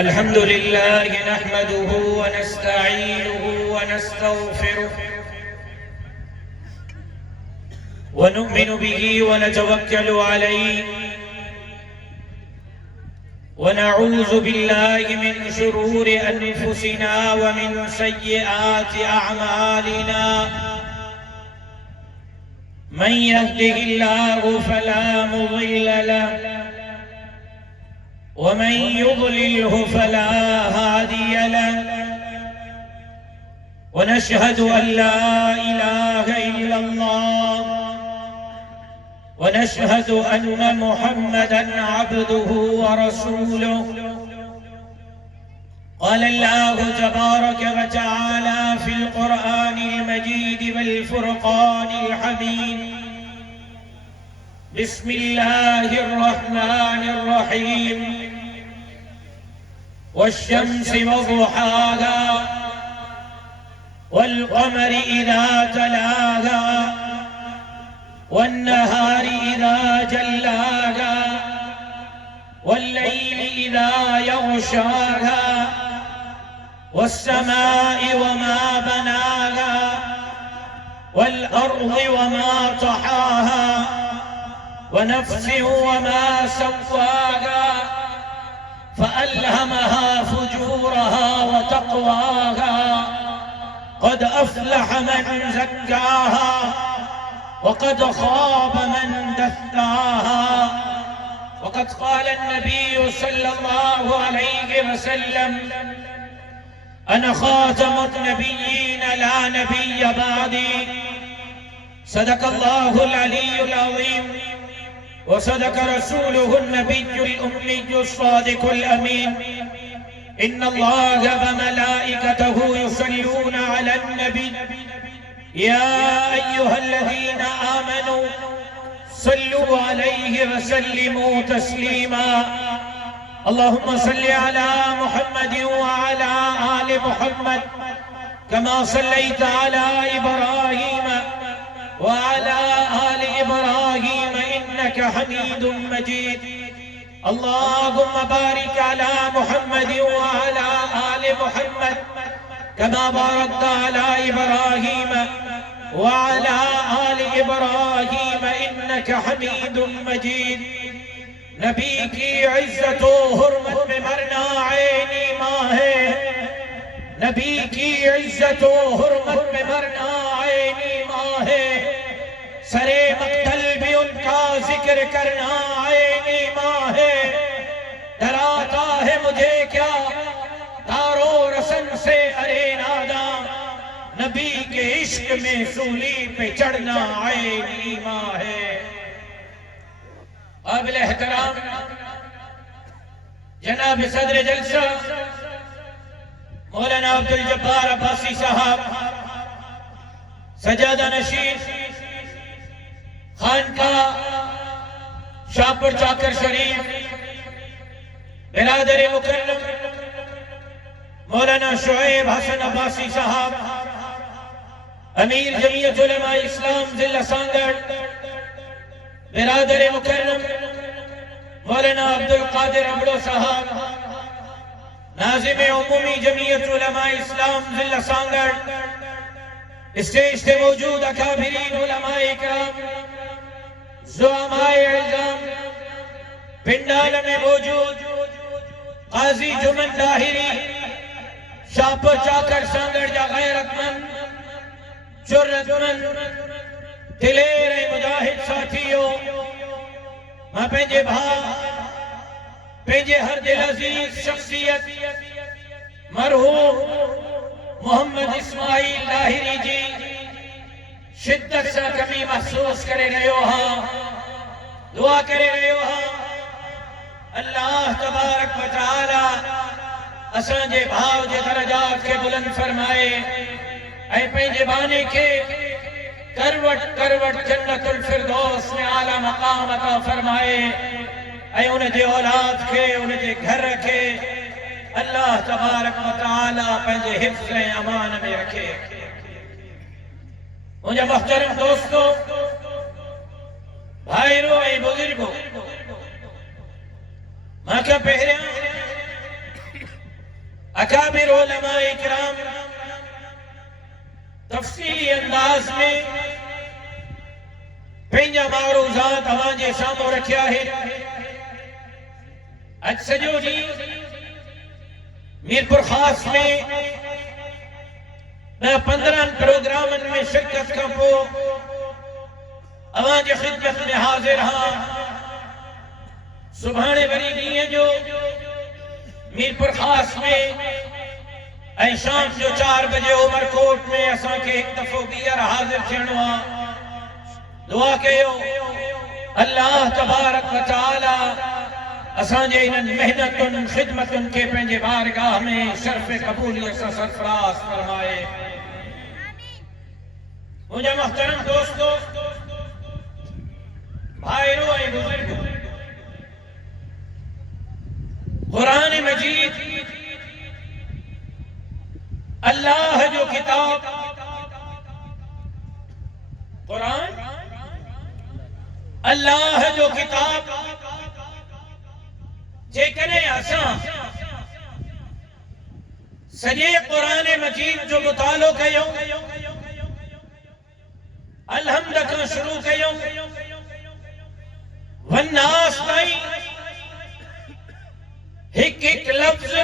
अल्हम्दुलिल्लाह नहमदुहु व नस्तईनुहु व नस्तगफिरुह व नु'मिनु बिही व नतवक्कलु अलैहि व नऊज़ु बिल्लाहि मिन शुरूरि अनफुसिना व मिन सय्यिआति अअमालिना मन यहदिहिल्लाहु फला मुज़िल्ल लहु वमन युज़लिल्हु फला हादिय लहु वनशहदु अन ला इलाहा इल्लल्लाह वनशहदु अन्न मुहम्मदन अब्दुहु व रसूलुहु क़ाल अल्लाहु तबारक व तआला फ़िल क़ुरआनिल मजीद वल फ़ुरक़ानिल हमीद बिस्मिल्लाहिर रहमानिर रहीम वश्शम्सि वज़ुहाहा वल क़मरि इज़ा तलाहा वन्नहारि इज़ा जल्लाहा वल्लैलि इज़ा यग़शाहा वस्समाइ वमा बनाहा वल्अर्ज़ि वमा तहाहा वनफ्सिन वमा सव्वाहा फ़अल्हमहा फ़ुजूरहा वतक़वाहा क़द अफ़्लह मन ज़क्काहा वक़द ख़ाब मन दस्साहा वक़द क़ाल अन्नबी सल्लल्लाहु अलैहि वसल्लम अना ख़ातमुन नबिय्यीन ला नबिय्य बअदी सदक़ल्लाहुल अलियुल अज़ीम वसदक़ रसूलुहुन नबियुल उम्मियुस सादिकुल अमीन इन्नल्लाहा व मलाइकतहु युसल्लूना अलन नबी या अय्युहल्लज़ीना आमनू सल्लु अलैहि व सल्लिमू तस्लीमा अल्लाहुम्मा सल्लि अला मुहम्मदिन व अला आलि मुहम्मद कमा सल्लैता अला इब्राहीम व अला आलि इब्राहीम इन्नका हमीदुम मजीद अल्लाहुम्मा बारिक अला मुहम्मदिन व अला आलि मुहम्मद कमा बारकता अला इब्राहीम व अला आलि इब्राहीम इन्नका हमीदुम मजीद। नबी की इज्जत व हुर्मत में मरना ऐनी माँ है, नबी की इज्जत व हुर्मत में मरना ऐनी माँ है, सरे मक्तल भी उनका जिक्र करना ऐनी माँ है। डराता है मुझे क्या तारो रसन से अरे नादा, नबी के इश्क में सूली पे चढ़ना ऐनी माँ है। काबिल एहतराम जनाब सदर जलसा मौलाना अब्दुल जब्बार अब्बासी साहब, सजादा नशीन खानका शाहपुर चाकर शरीफ, बिरादर मुकर्रम मौलाना शुएब हसन अब्बासी साहब, अमीर जमीयत उलमा इस्लाम जिला सांगड़, बिरादर मुकर्रम मौलाना अब्दुल कादिर अबड़ो साहब, नाज़िम उमूमी जमीयत उलमा इस्लाम जिला सांगड़, स्टेज पे मौजूद अकाबिरीन उलमा इकराम, ज़ुअमाए इल्ज़ाम, पिंडाल में मौजूद काजी जुमन लाहिरी, शाहपुर चाकर सांगड़ जा गैरतमंद जुर्रतमंद दिलेर मुजाहिद साथियों, मां पंहिंजे भाउ पंहिंजे हर दिल अज़ीज़ शख्सियत मरहूम मोहम्मद इस्माइल लाहिरी जी शिद्दत सां कमी महसूस करे रहियो हां, दुआ करे रहियो हां। अल्लाह तबारक व तआला असांजे भाउ जे दरजात खे बुलंद फरमाए ऐं पंहिंजे बाने खे करवट करवट जन्नतुल फिरदौस में आला मकाम अता फरमाए ऐं उन जे औलाद खे उन जे घर खे अल्लाह तबारक व तआला पंहिंजे हिफ्ज़ ऐं अमान में रखे। मुंहिंजा मुहतरम दोस्तों, भाइरो ऐं बुज़ुर्गो, मूंखे पहिरियां अकाबिर उलमा इकराम तफसीली अंदाज में पंहिंजा मारूज़ा तव्हांजे साम्हूं रखिया है। अज सॼो ॾींहुं मीरपुर ख़ास में 15 प्रोग्रामनि में शिरकत खां पोइ अवां जी ख़िदमत में हाज़िर हां। सुभाणे वरी ॾींहं जो मीरपुर ख़ास में ऐं शाम जो 4 बजे उमरकोट में असांखे हिकु दफ़ो ॿीहर हाज़िर थियणो आहे। दुआ कयो अल्लाह तबारक व तआला असांजे इन्हनि मेहनतुनि ख़िदमतुनि के पंहिंजे बारगाह में शर्फ़ क़बूलियत सां सरफराज़ फरमाए। मुंहिंजा मुहतरम दोस्तो, भाइरो ऐं बुज़ुर्गो, कुरान मजीद अल्लाह जो किताब, कुरान अल्लाह जो किताब जेकॾहिं असां सॼे कुरान मजीद जो मुतालो कयूं, अलहम्द खां शुरू कयूं वन्नास ताईं हिकु हिकु लफ्ज़,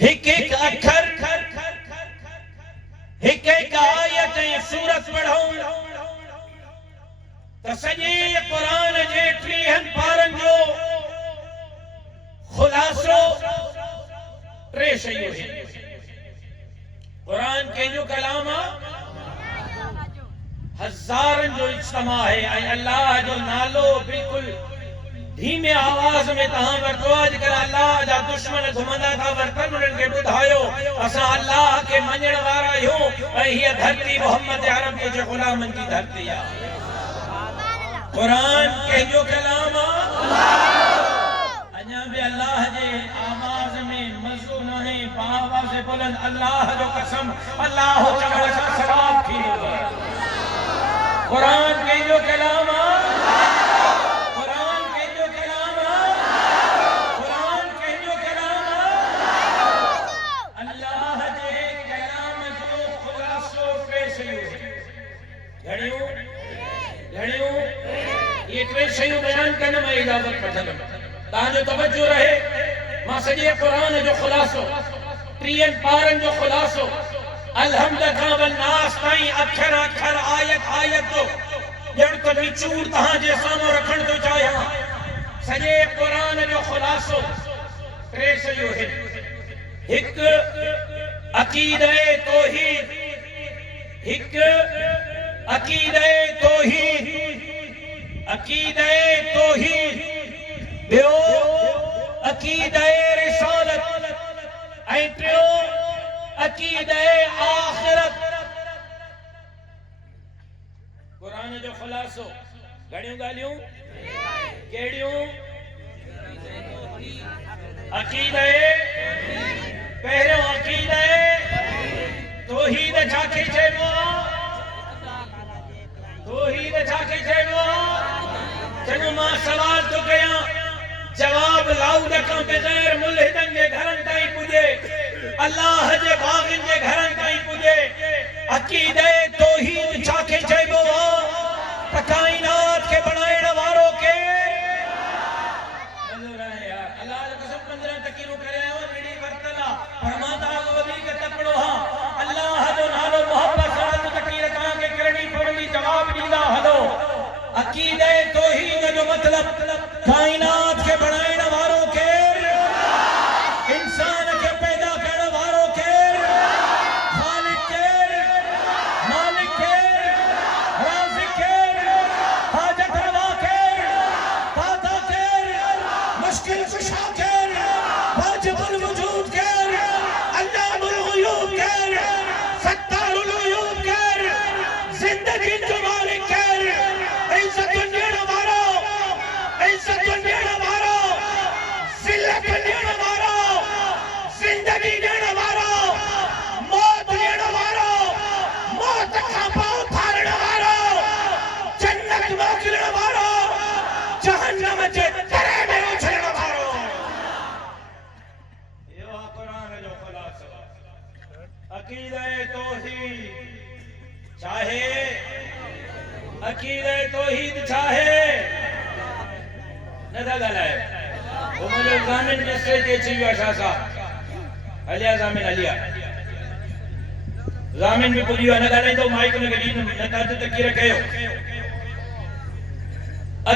हिकु हिकु अखर, हिकु हिकु आयत ऐं सूरत पढ़ूं त सॼे कुरान जे 30 पारनि जो खुलासो 3 शयूं आहिनि। कुरान कंहिंजो कलाम आहे, हज़ारनि जो इज्तिमा है ऐं अल्लाह जो नालो बिल्कुलु धीमे आवाज़ में तव्हां वरितो आहे। अॼुकल्ह अल्लाह जा दुश्मन घुमंदा था वरतनि, उन्हनि खे ॿुधायो असां अल्लाह खे मञण वारा आहियूं ऐं हीअ धरती मोहम्मद अरबी जे ग़ुलामनि जी धरती आहे। कुरान कंहिंजो कलाम आहे। अञा बि अल्लाह जे आवाज़ में मज़ो न आहे। आवाज़ बुलंद अल्लाह जो कसम, अल्लाह चवण सां सवाब थींदो आहे। कुरान कंहिंजो कलाम आहे। कुरान कंहिंजो कलाम आहे। कुरान कंहिंजो कलाम आहे। अल्लाह जे कलाम जो खुलासो पेश घणियूं घणियूं ये 3 शयूं बयान करने में इजाजत वठंदुमि। तव्हांजो तवज्जो रहे। मां सॼे कुरान जो खुलासो, 30 पारनि जो खुलासो, अलहम्द खां वन्नास ताईं अखर अखर आयत आयत जो ॼण त निचूड़ तव्हांजे साम्हूं रखण थो चाहियां। सॼे कुरान जो खुलासो 3 शयूं आहिनि। हिकु अक़ीदे तौहीद, हिकु अक़ीदे तौहीद, अक़ीदे तौहीद, ॿियो अक़ीदे रिसालत ऐं टियों अक़ीदे आखिरत। कुरान जो खुलासो घणियूं ॻाल्हियूं कहिड़ियूं? अक़ीदे, पहिरियों अक़ीदे तौहीद छाखे चइबो आहे? तौहीद छाखे चइबो आहे? चङो मां सवाल थो कयां, जवाब लाउड खां बग़ैर मुल्हिदनि जे घरनि ताईं पुॼे, अल्लाह जे बाग़नि जे घरनि ताईं पुॼे। अक़ीदे तौहीद छाखे चइबो आहे? त काइनात खे बणाइण वारो केरु? अल्लाह जो कसम 15 तकीरूं करे आयो, ॿिड़ी वरतल आहे, पर मां तव्हां वधीक तकिड़ो हा। अल्लाह जो नालो मोहब्बत सां तकीर तव्हांखे करणी पवंदी, जवाब ॾींदा हलो। अक़ीदे तौहीद जो मतिलबु काइनात खे बणाइण वारो केरु? इंसान खे पैदा करण वारो केरु? खालिक केरु? मालिक केरु? राज़िक़ केरु? हाजत रवा केरु? दाता केरु? मुश्किल कुशा केरु? वाजिबुल वजूद केरु? अल्लामुल ग़ुयूब केरु? सत्तारुल उयूब केरु? जिंदगी जो मालिक केरु? इज्जत ॾियण वारो, इज्जत ॾियण अकीदे तौहीद चाहे अकीदे तौहीद चाहे नथा ॻाल्हाए वो मुझे ज़ामिन मिस्टर के अची वियो शाह साहब हलिया ज़ामिन हलिया ज़ामिन भी पुॼी वियो न ॻाल्हाईंदो माइक न ॾींदुमि न त अधु तकीर कयो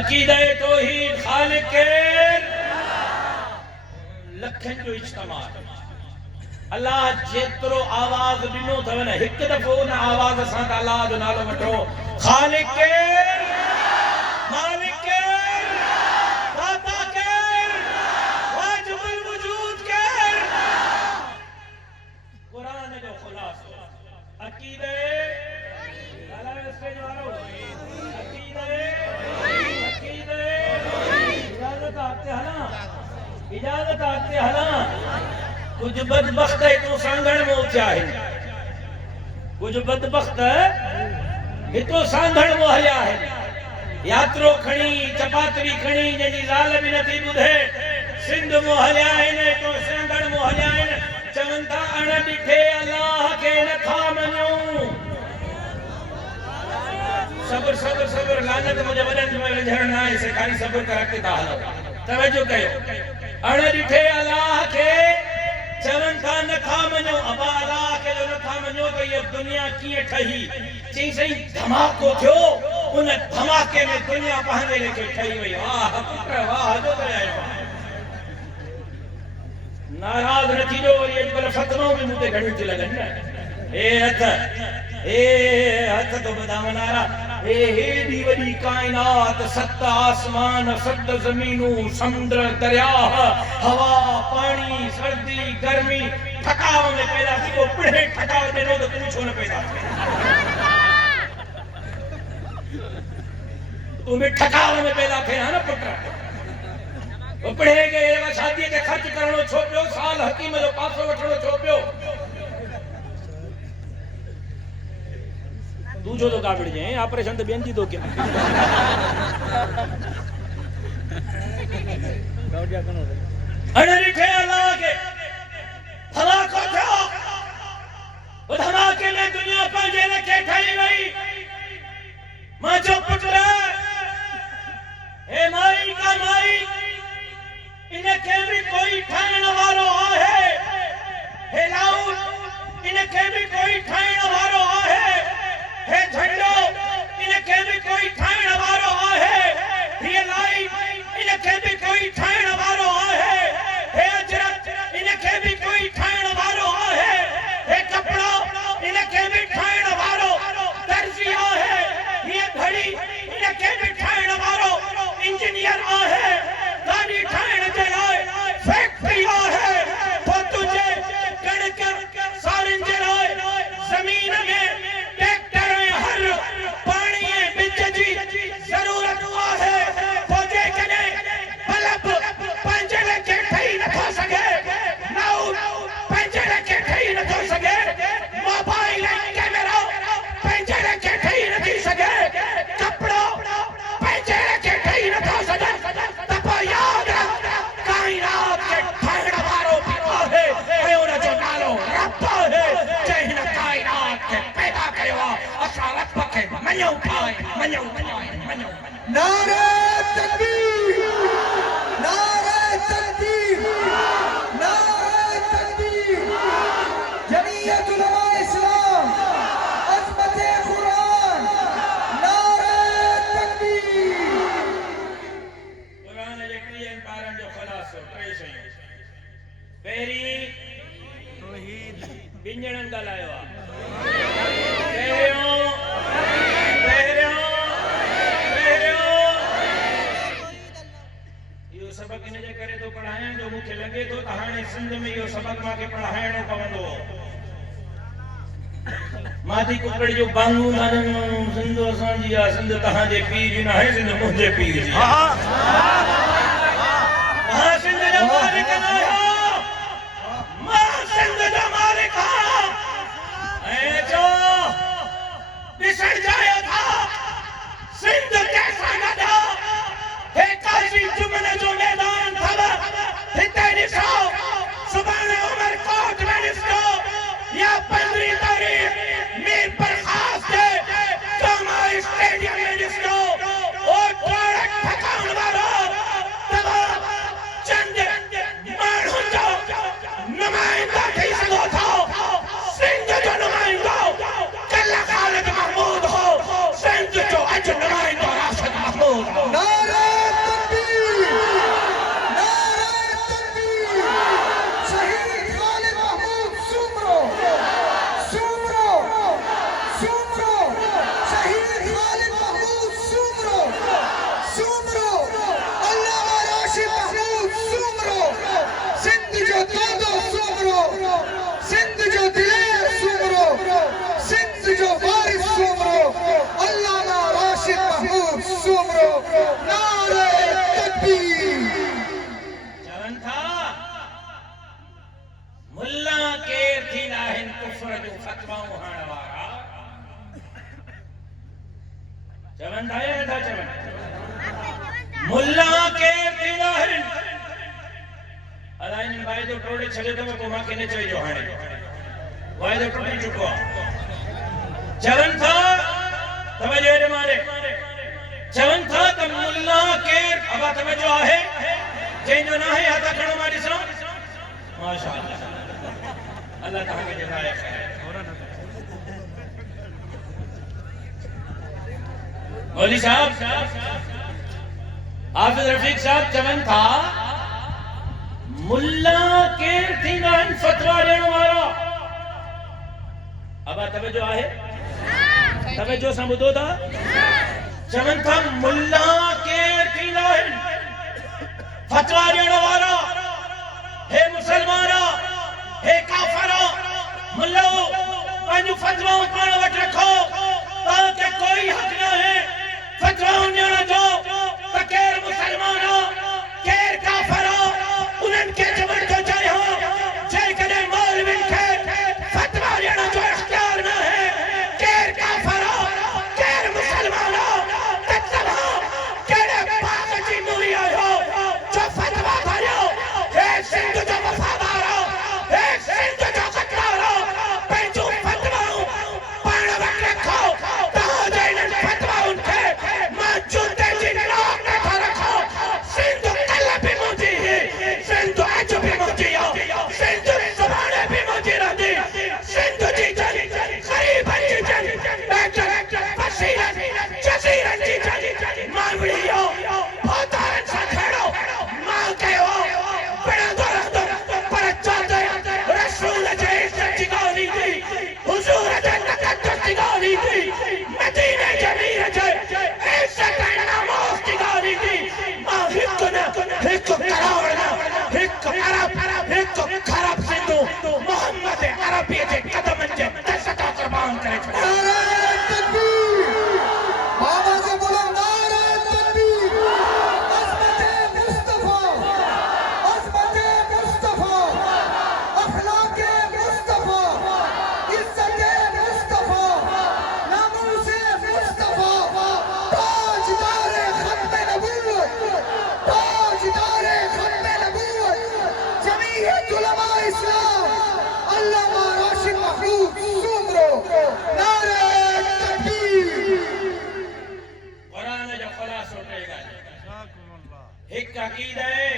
अकीदे तौहीद ख़ालिक केर लखन जो इज्तिमा अल्लाह जेतिरो आवाज़ ॾिनो अथव न हिकु दफ़ो उन आवाज़ सां त अल्लाह जो नालो वठो ख़ालिक केर मालिक केर दाता केर वाजिबुल वजूद केर कुरान जो ख़ुलासो अकीदे ॻाल्हायो स्टेज वारो अकीदे इजाज़त आपते हला इजाज़त आपते हला कुछ बदबख्त हितो सांगण में उथिया आहिनि कुछ बदबख्त हितो सांगण में हलिया आहिनि यात्रो खणी चपातरी खणी जंहिंजी ज़ाल बि नथी ॿुधे सिंध में हलिया आहिनि हितो सांगण में हलिया आहिनि चवनि था अण ॾिठे अलाह खे नथा मञूं सब्र सब्र सब्र लानत मुंहिंजे वॾनि में विझण न आहे सेखारी सब्र करे था हलो तवजो कयो अण ॾिठे अलाह खे चवनि था नथा मञो अबा अलाह खे जो नथा मञो त इहा दुनिया कीअं ठही चई सही धमाको थियो उन धमाके में दुनिया पंहिंजे लेखे ठही वई वाह पुट वाह जो आयो नाराज़ न थीजो वरी अॼुकल्ह फतनो बि मूं ते घणियूं थी लॻनि न हथ तो ॿुधाव नारा हेॾी वॾी काइनात सत आसमान सत ज़मीनूं समुंड दरिया हवा पानी सर्दी गर्मी ठकाव में पैदा थी वो पिणे ठकाव ॾिनो त तूं छो न पैदा तूं बि ठकाव में पैदा थिए हा न पुट पिणे खे शादीअ ते ख़र्च करणो छो पियो साल हकीम जो पासो वठणो छो पियो तू जो तो काबिड़ जे ऑपरेशन तो बेन जी दो क्या अनरिठे अल्लाह के धमाको थियो वो धमाके में दुनिया पंहिंजे लेखे ठही वई मां जो पुत्र हे माई का माई इनके भी कोई ठाहिण वारो आहे हे लाउड इनके भी कोई ठाहिण वारो आहे हे झंडो इनके भी कोई ठाहिण वारो आहे हे लाइट इनके भी कोई ठाहिण वारो आहे हे अजरक इनके भी कोई ठाहिण वारो आहे हे कपड़ो इनके भी ठाहिण वारो दर्जी आहे ये घड़ी इनके भी ठाहिण वारो इंजीनियर आहे गाड़ी ठाहिण जे लाइ फैक्ट्री आहे तो तुझे कणक सारिन जे लाइ ज़मीन में जरूरत आहे फौजे कने बल्ब पंहिंजे लेखे ठही नथो सघे नाउड पंहिंजे लेखे ठही नथो सघे मोबाइल ऐं कैमरा पंहिंजे लेखे ठही नथी सघे कपिड़ो पंहिंजे लेखे ठही नथो सघे त पोइ यादि रख काइनात खे ठाहिण वारो बि आहे ऐं उन जो नालो रब आहे जंहिं हिन काइनात खे पैदा कयो आहे असां रब खे मञूं था नारे तकबीर नारे तकबीर नारे तकबीर जमीयत उलमा इस्लाम अज़मत कुरान नारे तकबीर कुरान जे टीहनि पारनि जो ख़ुलासो टे शयूं पहिरीं तौहीद ॿिनि ॼणनि ॻाल्हायो आहे सबक इन जे करे तो पढ़ाया जो मुखे लगे तो हाणे सिंध में यो सबक माके पढ़ाइणो पवंदो मादी कुकड़ जो बांगू नारन सिंध असां जी आ सिंध तहां जे पीर जी न है सिंध मुंहिंजे पीर जी हां हां सिंध जो मालिक आहियो मां सिंध जो मालिक आहियां ऐं जो ॾिसण चाहियो था सिंध कैसा गदा हे काशी जुमन जो मैदान थव हिते ॾिसो सुभाणे उमर कोट में ॾिसो या 15 अलाइन वाइदो टोड़े छॾे अथव पोइ मूंखे न चइजो हाणे वाइदो टुटी चुको आहे चवनि था तवजो हेॾे मारे चवनि था त मुल्ला केर अबा तवजो आहे जंहिंजो न आहे हथ खणो मां ॾिसां माशाअल्लाह अल्लाह तव्हांखे जज़ाए ख़ैर मौलवी साहब हाफिज रफीक साहब चवनि था मुल्ला केर थींदा आहिनि फतवा ॾियण वारा अबा तवजो आहे तवजो सां ॿुधो था चवनि था मुल्ला केर थींदा आहिनि फतवा ॾियण वारा हे मुसलमाना हे काफरा मुल्लो पंहिंजूं फतवाऊं पाण वटि रखो तव्हांखे कोई हक़ न आहे फतवाऊं ॾियण जो त केर मुसलमाना केर काफरा उन्हनि खे चवण जो चाहियो जेकॾहिं मौलवियुनि खे फतवा ॾियण जो इख्तियार न आहे केर काफरा केर मुसलमाना त तव्हां कहिड़े बाग जी नूरी आहियो जो फतवा भरियो हे सिंध जो वफ़ादार हे सिंध जो गद्दार पंहिंजूं फतवाऊं पाण वटि रखो तव्हांजे इन्हनि फतवाउनि खे मां जूते जी नोक नथा रखो सिंध कल्ह बि मुंहिंजी हुई सिंध अॼु बि मुंहिंजी आहे सिंध सुभाणे बि मुंहिंजी रहंदी सिंध जी जन ग़रीबनि जी जन डॉक्टर वसीरनि जज़ीरनि जी जन मानवड़ियो भोतारनि सां खेड़ो मां कयो पिणंदो रहंदो पर चवंदे रसूल जे इज़्ज़त जी ॻाल्हि ईंदी हुज़ूर जे तक़द्दुस जी ॻाल्हि ईंदी मदीने जे मीर जे इज़्ज़त ऐं नामूस जी ॻाल्हि ईंदी मां हिकु न हिकु करोड़ न हिकु अरब हिकु खरब सिंधू मोहम्मद अरबी जे कदमनि जे दस्तों क़ुर्बान करे छॾियो नारे तकबीर आवाज़ बोलो नारे तकबीर अज़मत मुस्तफा अखलाक मुस्तफा इज्जत मुस्तफा नामूस मुस्तफा ताजदार खत्म नबूवत जमीयत उलमा इस्लाम अल्लामा राशिद महमूद सुमरो नारे तकबीर कुरान जो ख़ुलासो ठहेगा हिक अकीदा है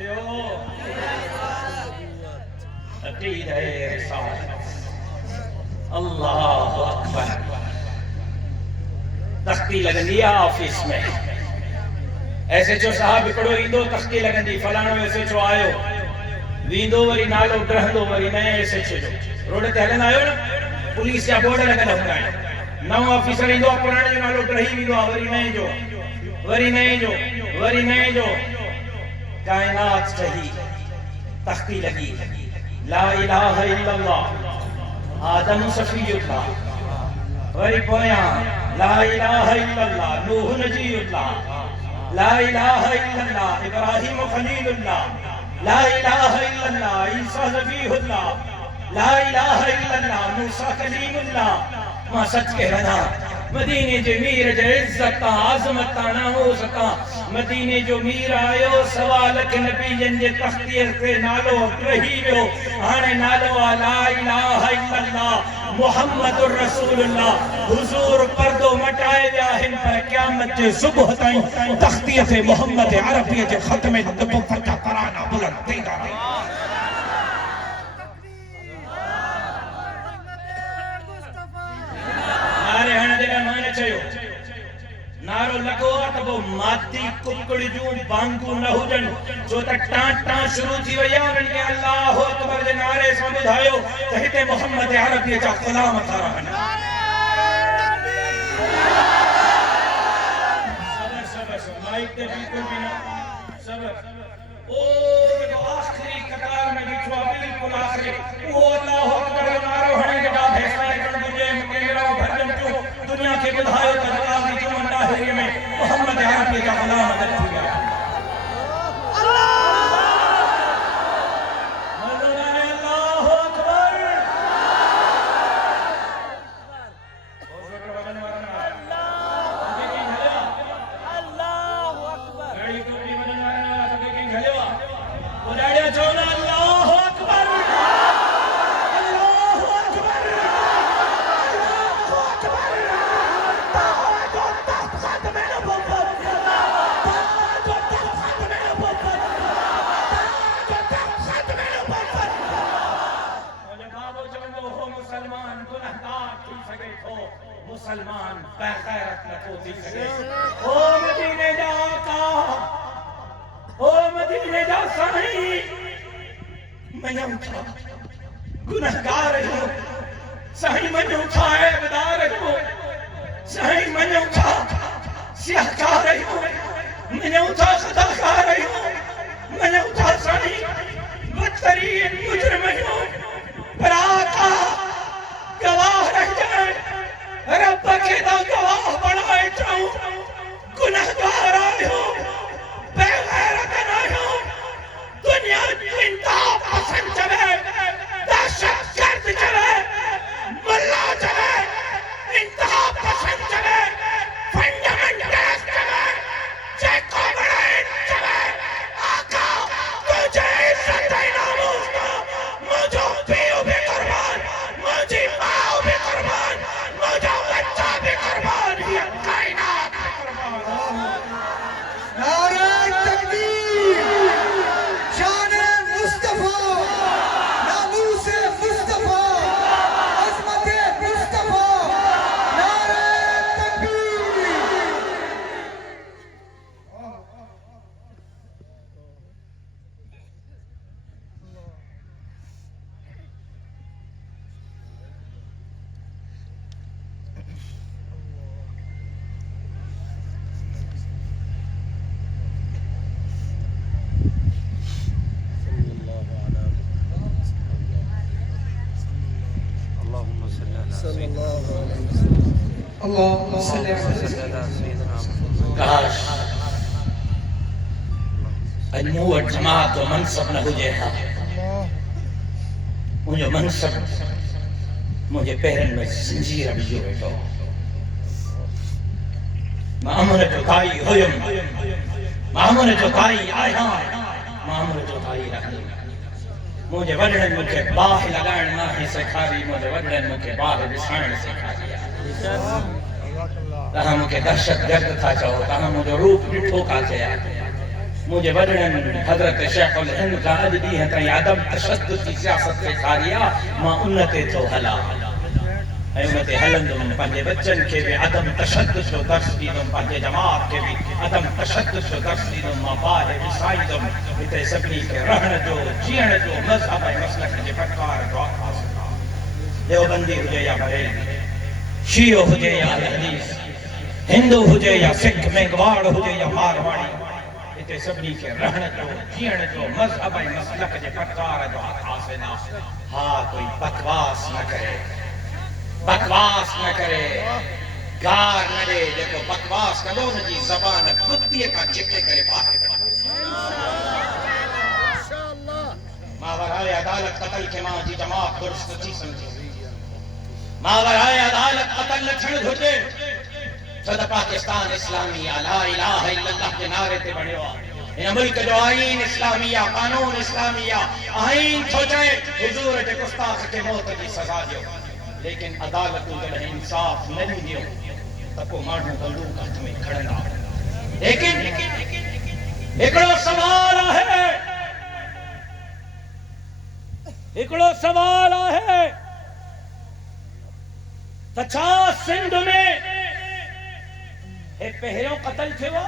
ॿियो अकीदा है रिसालत अल्लाहु अकबर तख्ती लगंदी आहे ऑफिस में एसएचओ साहब हिकिड़ो ईंदो तख्ती लगंदी फलाणो एसएचओ आयो वींदो वरी नालो रहंदो वरी नए एसएचओ जो रोड ते हलंदा आहियो न पुलिस जा बोर्ड लॻल हूंदा आहिनि नओं ऑफिसर ईंदो आहे पुराणे जो नालो रही वेंदो आहे वरी नए जो काइनात चही तख्ती लगी ला इलाहा इल्लल्लाह आदम सफीउल्लाह वरी पोयां ला इलाहा इल्लल्लाह नूह नजीउल्लाह ला इलाहा इल्लल्लाह इब्राहिम खलीलुल्लाह ला इलाहा इल्लल्लाह ईसा ज़बीहुल्लाह ला इलाहा इल्लल्लाह मूसा कलीमुल्लाह मां सच कह रहा मदीने जो मीर जो इज्जत आज़मत नामूस मदीने जो मीर आयो सवा लख नबीजन जे तख्तीअ ते नालो रही वियो हाणे नालो आहे ला इलाहा इल्लल्लाह मुहम्मदुर रसूलुल्लाह हुजूर पर्दो मटाए विया आहिनि पर क़यामत जे सुबुह ताईं तख्तीअ ते मुहम्मद अरबीअ जे ख़त में नबुवत जा तराना बुलंद थींदा रहिया नारे हण जे लाइ मां न चयो नारो लॻो आहे त पोइ माती कुकड़ी जूं बांगूं न हुजनि छो त टां शुरू थी वई आहे उन्हनि खे अल्लाहु अकबर जे नारे सां ॿुधायो त हिते मुहम्मद अरबीअ जा ग़ुलाम था रहनि माइक ते बिल्कुल भी ना सबर ओ जो आखिरी कतार में बीठो आहे बिल्कुल आखिरी वो अल्लाहु अकबर जो नारो हणे के बाद फैसला करण घुरिजे केतिरा भॼन जो दुनिया खे ॿुधायो त क़यामत जो मंडाहिरीअ में मुहम्मद अरबी जा ग़ुलाम थी विया था गुनहगार हूं साईं मञो था ऐबदार हूं साईं मञो था सियाहकार हूं मञो था खताकार हूं मञो था साईं बदतरीन मुजरिम हूं पर आका गवाह रह जाए रब के दा गवाह बनाए चाहूं गुनहगार आयो बेगैरत आयो दुनिया इंतहा पसंद चले दहशत गर्द चले मुल्ला चले इंतहा पसंद चले फंडामेंटलिस्ट चले जेको बड़े चले आका तुझे इज्जत देना मुझको मुझो पियो भी कुर्बान मुझे माओ भी कुर्बान मुझो बच्चा भी कुर्बान ये कायनात भी कुर्बान नारे तकबीर शान मुस्तफा नामूस मुस्तफा अजमत मुस्तफा नारे तकबीर अल्लाहुम्मा सल्ली अला काश अजमू जमात और मनसब न हुजे हा मुझे मनसब मुझे पैरन में जंजीर बिजो वेठो मामून जो काई हुयम मामून जो काई आया मामून जो काई रखी मुझे वडड़न मुझे बाह लगाण ना ही सिखारी मुझे वडड़न मुझे बाह विसाण सिखारी तहां मुझे दहशत गर्द था चओ तहां मुझे रूप ॾिठो का चया मुझे वडड़न हजरत शेख उल हिंद का अज ॾींहं ताईं अदम तशद्दुद जी सियासत सेखारी आहे मां उन ते थो हलां ऐं उन ते हलंदुमि पंहिंजे बच्चनि खे बि अदम तशद्दुद जो दर्स ॾींदुमि पंहिंजे जमात खे बि अदम तशद्दुद जो दर्स ॾींदुमि मां बाहि विसाईंदुमि हिते सभिनी खे रहण जो जीअण जो मज़हब ऐं मसलक जे प्रकार जो आभास देवबंदी हुजे या बरेलवी शियो हुजे या हदीस हिंदू हुजे या सिख मेघवाड़ हुजे या मारवाड़ी हिते सभिनी खे रहण जो जीअण जो मज़हब ऐं मसलक जे प्रकार जो आभास न हा कोई बकवास न करे बकवास न करे गार न दे जेको बकवास कंदो उन जी ज़बान कुत्तीअ खां चिपके करे बाहिर मावराए अदालत कतल खे मां जी जमात दुरुस्त थी समझे मावराए अदालत कतल न थियण घुर्जे छो त पाकिस्तान इस्लामी आहे ला इलाहा इल्लल्लाह जे नारे ते बणियो आहे इन मुल्क जो आईन इस्लामी आहे कानून इस्लामी आहे आईन छो चए हुजूर जे गुस्ताख खे मौत जी सज़ा ॾियो लेकिन अदालतूं जॾहिं इंसाफ़ न ॾींदियूं त पोइ माण्हू बंदूक हथ में खणंदा लेकिन हिकिड़ो सवाल आहे हिकिड़ो सवाल आहे त छा सिंध में हे पहिरियों क़त्ल थियो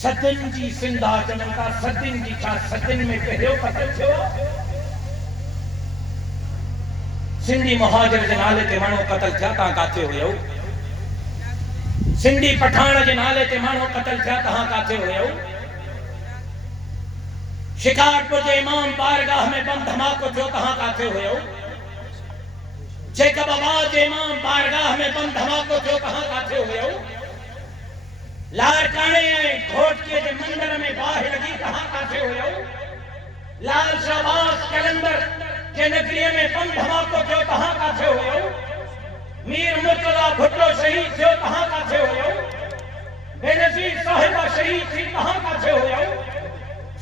सदियुनि जी सिंध आहे चवनि था सदियुनि जी छा सदियुनि में पहिरियों क़त्ल थियो सिंधी मुहाजिर जे नाले ते माण्हू क़त्ल थिया तव्हां काथे हुयव सिंधी पठान जे नाले ते माण्हू क़त्ल थिया तव्हां काथे हुयव शिकारपुर जे इमाम बारगाह में बम धमाको थियो तव्हां काथे हुयव जैकबाबाद जे इमाम बारगाह में बम धमाको थियो तव्हां काथे हुयव लारकाणे ऐं घोटकीअ जे मंदर में बाहि लॻी तव्हां काथे हुयव लाल शाहबाज कैलेंडर के नगरीअ में बम धमाको थियो तव्हां काथे हुयव मीर मुर्तज़ा भुट्टो शहीद थियो तव्हां काथे हुयव बेनज़ीर साहिबा शहीद थी तव्हां काथे हुयव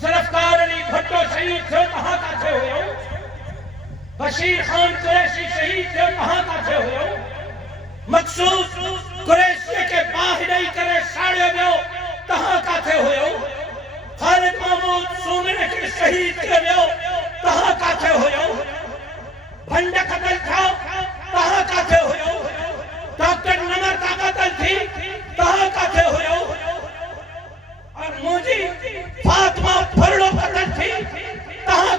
ज़ुल्फ़कार अली भुट्टो शहीद थियो तव्हां काथे हुयव बशीर खान कुरैशी शहीद थियो तव्हां काथे हुयव मक़सूद कुरैशी खे बाहि ॾेई करे साड़ियो वियो तव्हां काथे हुयव ख़ालिद महमूद सूमरे खे शहीद कयो वियो तव्हां काथे हुयव भंड क़त्ल थियो तव्हां काथे हुयव डॉक्टर नमर का क़त्ल थी तव्हां काथे हुयव और मुंहिंजी फातिमा फरड़ो क़त्ल थी तव्हां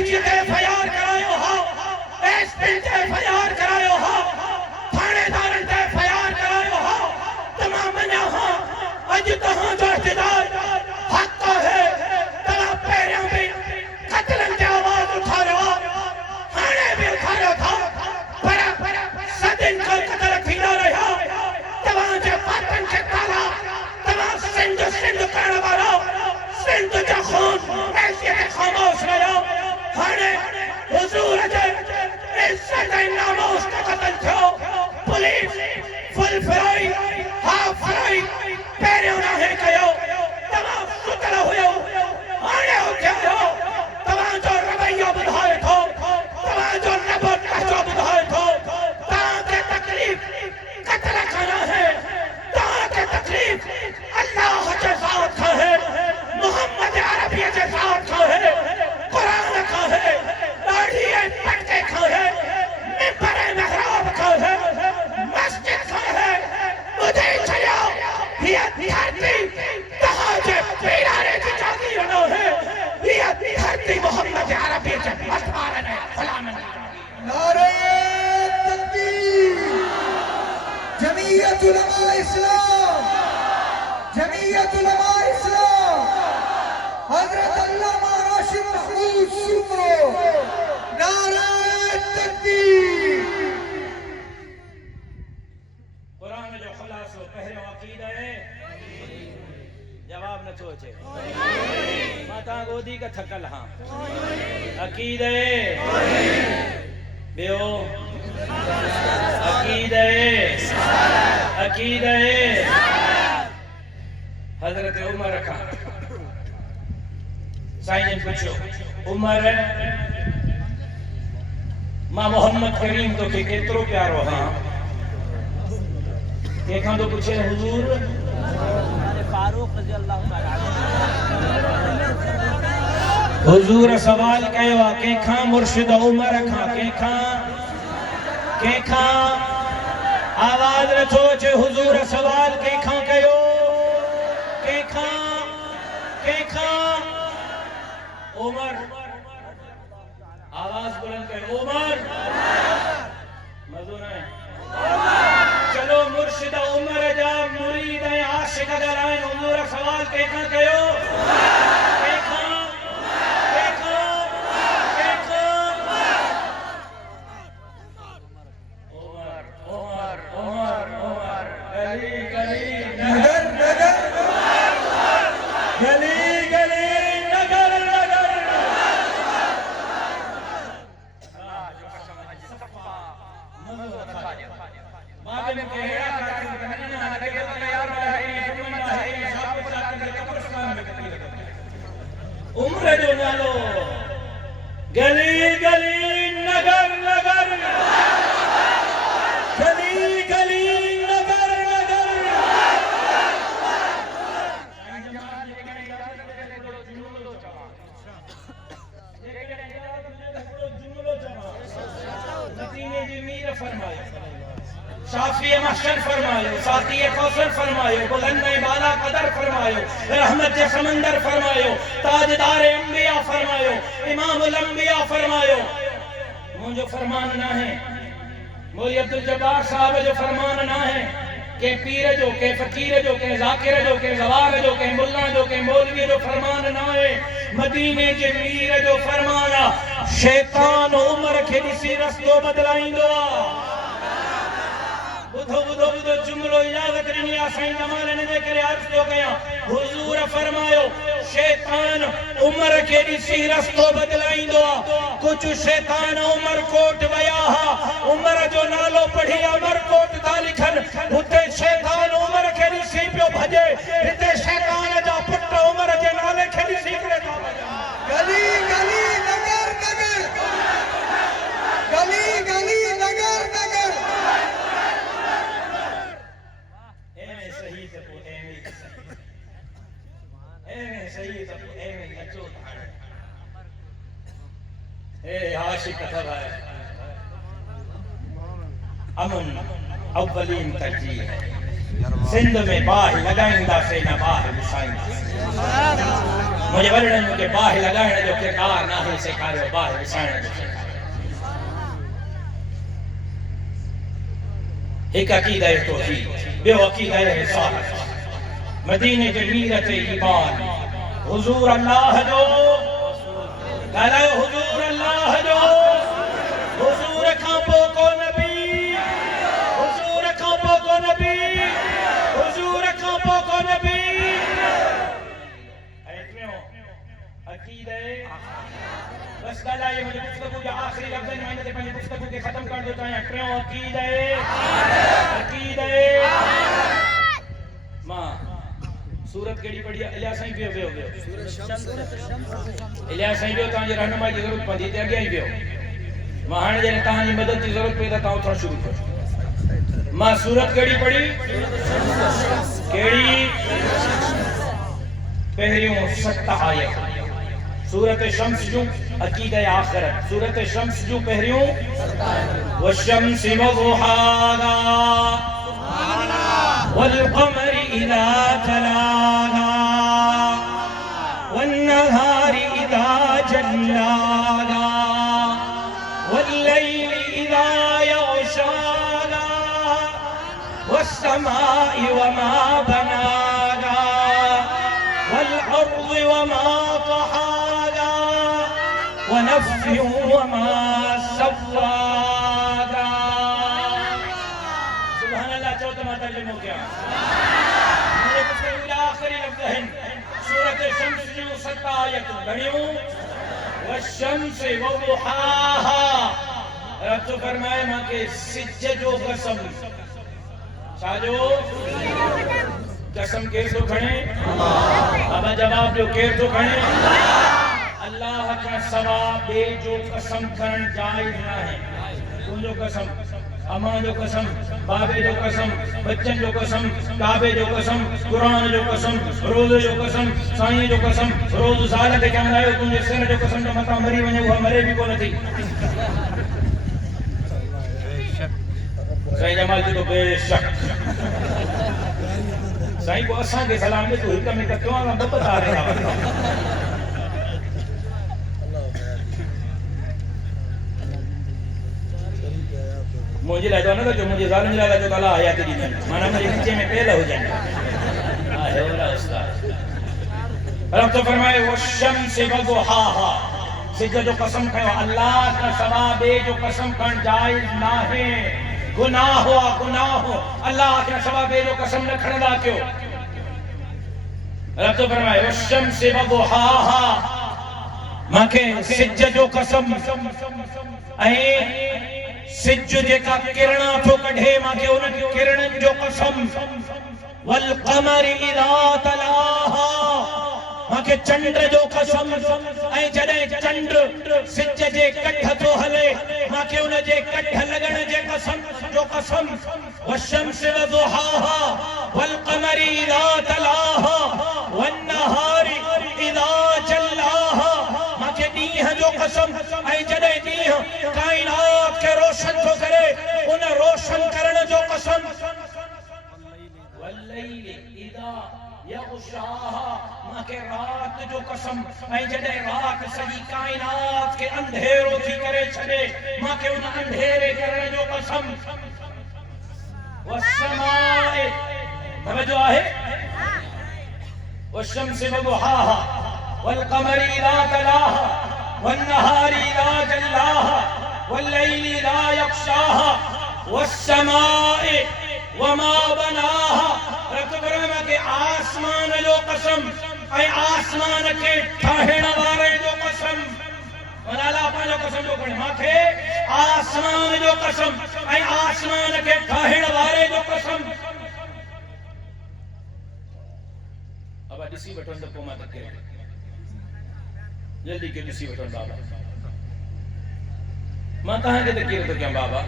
DIG ते FIR करायो हो, SP ते FIR करायो हो, थानेदारन ते FIR करायो हो, तमाम मना हो अज तहां जो इख्तियार हक है तमाम पैरों में कत्लन की आवाज उठा रहा हाने भी उठा रहा था पर सदिन का कत्ल थींदा रहा तमाम जे पातन के ताला तमाम सिंध करण वाला सिंध जो खून ऐसे खामोश रहा हाने हुजूर जे इज्जत नामोश का कत्ल थियो police full fry half fry पैरों ना है कयो तमाम सुतल हुयो हाने उठ्यो तमाम जो रवैया बुधाए थो तमाम जो नबो कहजो बुधाए थो ताके तकलीफ कत्ल खाना है ताके तकलीफ अल्लाह के साथ का है मोहम्मद अरबी के साथ का है कुरान का है दाढ़ी पटके का है मिंबर मेहराब का है मस्जिद का है मुझे चलो ये धरती तहाजे पीराने की जागीर न है ये धरती मोहम्मद अरबी के मथारन है गुलाम नारे तकबीर जमीयत उलमा इस्लाम जमीयत उलमा इस्लाम हजरत अल्लामा राशिद महमूद सुमरो नारे तकबीर कुरान जो खुलासो पहलो अकीदा है जवाब न सोचे माता गोदी का थकल हां अकीदा बेओ अकीदा हजरत उमर का साईं ने पूछो उमर मां मोहम्मद करीम तो के केतरो प्यारो हां केखां तो पूछे हुजूर फारूक रजी अल्लाह तआला हुजूर सवाल कयो केखां मुर्शिद उमर खां केखां आवाज रखो जे हुजूर सवाल केखां कयो केखां उमर आवाज बुलंद करो उमर मजो नहीं चलो मुर्शिद उमर जा मुरीद है आशिक अगर आए हुजूर सवाल केखां कयो उम्र जो नालो गली गली नगर नगर गली गली नगर नगर मदीने जी मीर फरमायो शाफी महशर फरमायो साथी कौसर फरमायो बुलंद बाला कदर फरमायो रहमत के समंदर फरमायो ताजदार अंबिया फरमायो इमामुल अंबिया फरमायो मुझे फरमान ना है मौली अब्दुल जब्बार साहब जो फरमान ना है के पीर जो के फकीर जो के जाकिर जो के जवार जो के मुल्ला जो के मौलवी जो फरमान ना है मदीने जे मीर जो फरमाया शैतान उमर के दिसी रस्तो बदलाइंदो बुधो बुधो बुधो जुमलो याद करनी आसाई जमाने ने करे अर्ज तो गया हुजूर फरमायो शैतान उमर के दिसी रस्तो बदलाइंदो कुछ शैतान उमर कोट वया हा उमर जो नालो पढ़ी अमर कोट था लिखन उते शैतान उमर के दिसी पियो भजे इते शैतान जा पुट उमर के नाले के दिसी करे गली गली नगर नगर गली गली नगर नगर आशिक अमन अव्वलीन तरजीह है सिंध में बाह लगाइंदा से न बाह विसाइंदा मुझे वरन के बाह लगाइण जो किरदार ना है सेखारियो बाह विसाइण जो एक अकीदा है तौहीद बे अकीदा है रिसालत मदीने के मीरत ईमान हुजूर अल्लाह जो कला हुजूर अल्लाह जो हुजूर खापो को नबी हुजूर खापो को नबी हुजूर खापो को नबी अकीदा बस गला ये मुझे पुस्तकों के आखिरी लफ्ज़ में मैंने अपनी पुस्तकों के खत्म कर देता है प्रियो अकीदा मां सूरत केड़ी पढ़ी इलियास साईं पियो इलियास साईं पियो तां जे रहनुमाई की जरूरत पड़ी ते अगे ही पियो मां हाने जे तां जी मदद की जरूरत पई त तां उथण शुरू कयो मां सूरत केड़ी पढ़ी केड़ी पहिरियों 7 आयत सूरत शम्स जो अकीदा आखिरत सूरत शम्स जो पहिरियों वशम्स वदुहाहा वल इदा तलाहा वन्नहारी इदा जल्लाहा वल्लैली इदा यग़शाहा वस्समाई वमा बनाहा वल्अर्ज़ि वमा तहाहा ونفس وما سواها سبحان الله चौथा माता जमो क्या मेरे पुस्तक के आखिरी लफ्ज़ हैं सूरत शम्स की 7 आयत घड़ियों वशम्स वदुहाहा रब तो फरमाए मां के सिज जो कसम साजो कसम केर तो खणे अब जवाब जो केर तो खणे अल्लाह का सवाब दे जो कसम करण जायज ना है तुझो कसम अमा जो कसम बाबे जो कसम बच्चन जो कसम काबे जो कसम कुरान जो कसम रोज़ जो कसम साईं जो कसम रोज़ साल के चंदायो तुझे सिर जो कसम तो मता मरी वने वो मरे भी कोन थी साईं जमाल जी तो बेशक साईं को असा के सलाम दे तो हिक में क्यों ना बता रहे मुझे लगा ना कि मुझे जालिम लगा जो कला आया तेरी में माना मेरे नीचे में पहला हो जाएगा है वाला उस्ताद रब तो फरमाए वो शम्स वदुहाहा सिद्ध जो कसम खाओ अल्लाह का सवाब दे जो कसम कर जायज ना है गुनाह हो अल्लाह का सवाब दे जो कसम न खणदा क्यों रब तो फरमाए वो शम्स वदुहाहा माके सिद्ध जो कसम ऐ सिज जेका किरणा तो कढे माके उन किरणन जो कसम वल कमर इदा तलाहा माके चंद्र जो कसम ऐ जडे चंद्र सिज जे कठ तो हले माके उन जे कठ लगण जे कसम जो कसम वशम्स वदुहाहा वल कमर इदा तलाहा वन नहारी इदा जल्लाहा माके दीह जो कसम ऐ जडे दीह कायनात के रोशन तो करे उन रोशन करने जो कसम वल्लैली इदा यग़शाहा मां के रात जो कसम ऐ जडे रात सजी कायनात के अंधेरो थी करे छडे मां के उन अंधेरे करने जो कसम वस्समाए तवज्जो आहे वशम्स वदुहाहा वल कमर इदा तलाहा वन नहारी इदा जल्लाहा والليل لا يغشاها والسماء وما بناها रब फरमाए के आसमान जो कसम ऐ आसमान के ठाहिण वारे जो कसम वनाला अपन जो कसम जो कण माखे आसमान जो कसम ऐ आसमान के ठाहिण वारे जो कसम अब ॾिसी वठो त पोइ मां तक जल्दी के ॾिसी वठो बाबा मां तहां के तकीर तो क्या बाबा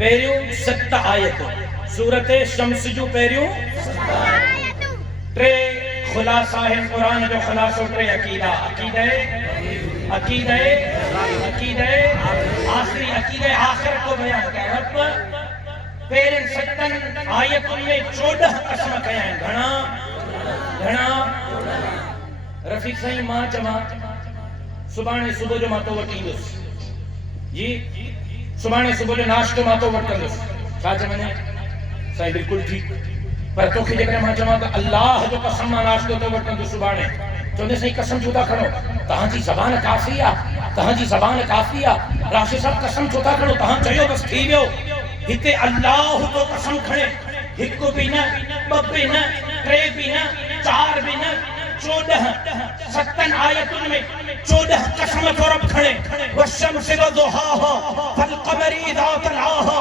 पहिरियों 7 आयत सूरत शम्स जो पहिरियों 7 आयत टे खुलासा है कुरान जो खुलासो टे अकीदा आखिरी आखिर को बयान किया रब पहिरियों 7 आयतुनि में 14 कसम कया घणा रफ़ीक साईं मां चवां सुभाणे सुबुह जो मां तो वटि ईंदुसि जी सुभाणे सुबुह जो नाश्तो मां तो वटि कंदुसि छा चवंदे साईं बिल्कुलु ठीकु पर तोखे जेकॾहिं मां चवां त अल्लाह जो कसम मां नाश्तो तो वटि कंदुसि सुभाणे चवंदे साईं कसम छो था खणो तव्हांजी ज़बान काफ़ी आहे तव्हांजी ज़बान काफ़ी आहे राशिद साहब कसम छो था खणो तव्हां चयो बसि थी वियो हिते अल्लाह तो कसम खणे हिकु बि न ॿ बि न टे बि न चार बि न 14 सतन आयतुन में 14 कसम तो रब खणे वशम्स वदुहाहा फलकमरी इज़ा तलाहा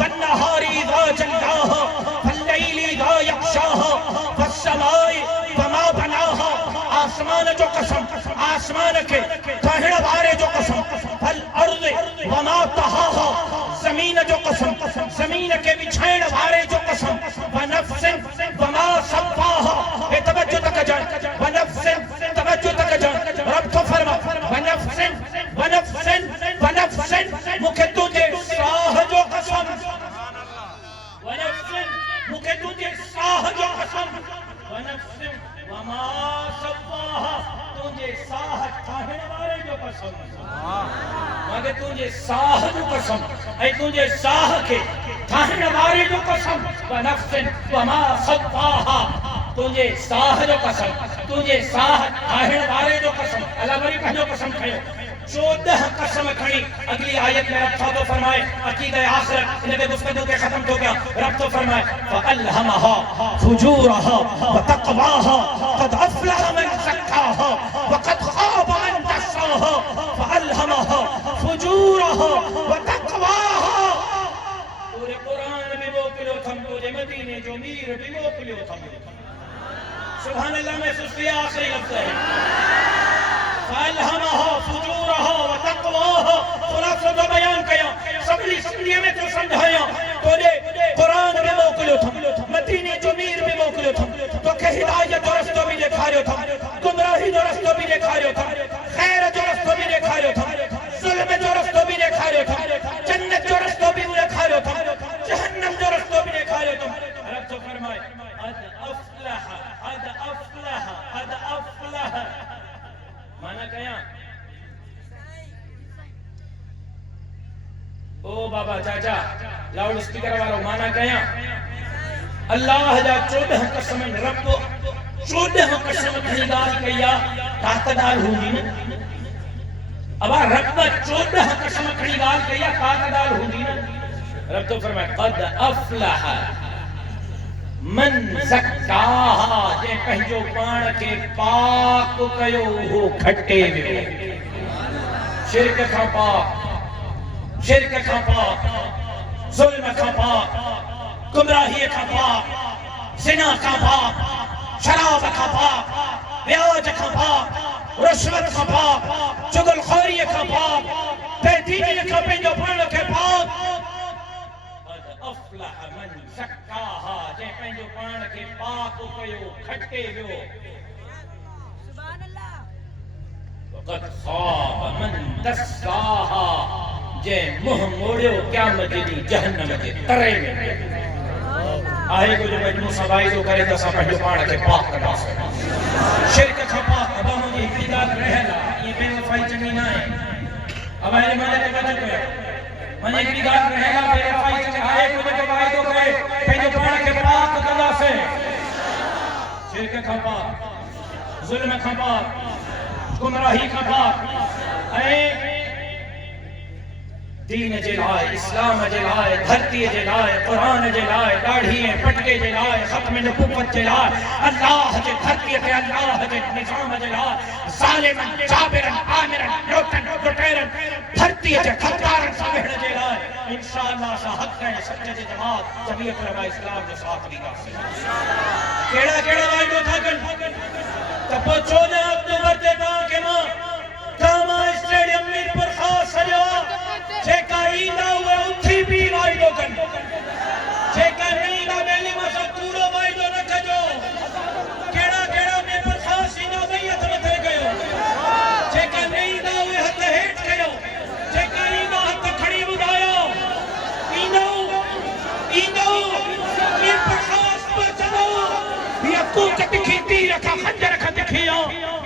वन्नहारी इज़ा जल्लाहा फल्लैली इज़ा यग़शाहा वस्समाई वमा बनाहा आसमान जो कसम आसमान के ठाहिण वारे जो कसम फल अर्ज़ वमा तहाहा ज़मीन जो कसम ज़मीन के बिछाइण वारे जो कसम वनफ्सिन वमा सव्वाहा ए तवज्जो तक जान वनफ्सिन तवज्जो तक जान रब तो फरमा वनफ्सिन वनफ्सिन वनफ्सिन मुखे तुझे साह जो कसम वनफ्सिन मुखे तुझे साह जो कसम वनफ्सिन वमा सव्वाहा तुझे साह ठाहिण वारे जो कसम मगे तुझे साह जो कसम ऐं तुझे साह के ठाहिण वारे जो कसम वनफ्सिन वमा सव्वाहा तुझे साह जो कसम तुझे साह ठाहिण वारे जो कसम अल्लाह वरी पंहिंजो कसम खयो 14 कसम खणी अगली आयत में रब तो फरमाए अकीदे आखिरत इनके गुफ्तगू के खत्म हो गया रब तो फरमाए फअल्हमहा फुजूरहा व तक़वाहा क़द अफ़लह मन ज़क्काहा व क़द ख़ाब मन दस्साहा फअल्हमहा फुजूरहा व तक़वाहा पूरे कुरान में मोकिलियो थम तुझे मदीने जो मीर भी मोकिलियो थम सुभान अल्लाह में सुस्ती आखिरी लफ्ज़ है फअल्हमहा फुजूरहा व तक़वाहा खुलासा जो बयान कया सबली में तो समझाया तोरे कुरान में मोकिलियो थम मदीने जो मीर भी मोकिलियो थम तो के हिदायत जो रस्तो भी ॾेखारियो थम गुमराही जो रस्तो भी ॾेखारियो थम खैर जो रस्तो भी ॾेखारियो थम ज़ुल्म जो रस्तो भी ॾेखारियो थम जन्नत जो रस्तो भी ॾेखारियो थम जहन्नम जो रस्तो भी ॾेखारियो थम रब तो फरमाए अद अफ़लह अद अफ़लह अद अफ़लह माना कया ओ बाबा चाचा लाउड स्पीकर वालो माना कया अल्लाह जा 14 कसम रब 14 कसम खणी ॻाल्हि कई आहे ताक़तदार हूंदी न अब रब 14 कसम खणी ॻाल्हि कई आहे ताक़तदार हूंदी न रब तो फरमाए क़द अफ़लह मन ज़क्काहा जे पंहिंजो पाण खे पाक कयो हो खटे वियो शिरक खां पाक ज़ुल्म खां पाक गुमराही खां पाक ज़िना खां पाक शराब खां पाक ब्याज खां पाक रिश्वत खां पाक चुगलखोरी खां पाक बेदीनी खां पंहिंजो पाण खे पाक अफ़लह मन ज़क्काहा जे पंहिंजो पाण खे पाक कयो खटे वियो सुभान अल्लाह वक़द ख़ाब मन दस्साहा जे मुंह मोड़ियो क़यामत जी जहन्नम जे तरे में आहे को जो मजमू सवाई जो करे त असां पंहिंजो पाण खे पाक कंदासीं शिरक खां पाक अब मुंहिंजी हिकिड़ी ॻाल्हि रहियल आहे इहे बेवफ़ाई चङी न आहे अब हिन माने ते वञे पियो माने हिकिड़ी ॻाल्हि रहियल आहे बेवफ़ाई चङी आहे को जो वाइदो करे पंहिंजो पाण खे पाक कंदासीं शिरक खां पाक ज़ुल्म खां पाक गुमराही खां पाक ऐं दीन जे लाइ इस्लाम जे लाइ धरती जे लाइ कुरान जे लाइ दाढ़ी ऐं पटके जे लाइ ख़त्म नबूवत जे लाइ अल्लाह जे धरती ते अल्लाह जे निज़ाम जे लाइ ज़ालिमन जाबिरन आमिरन लुटन लुटेरन धरती जे खतरन सां विढ़ण जे लाइ इंशाअल्लाह असां हक़ ऐं सच जे जमात जमीयत उलमा इस्लाम जो साथ ॾींदासीं कहिड़ा वाइदो था कनि त पोइ 14 अक्टूबर ते तव्हांखे मां कामा स्टेडियम मीरपुर ख़ासि सॼो जेका ईंदा उहे उथी बि वाइदो कनि जेका न ईंदा ॿेली मां सां पूरो वाइदो न कजो कहिड़ा मीरपुर ख़ासि ईंदा ॿई हथ मथे कयो जेका न ईंदा उहे हथ हेठि कयो जेका ईंदा हथ खणी ॿुधायो ईंदो मीरपुर ख़ासि पहुचंदो हीअ तूं कटकी तीर खां खंजर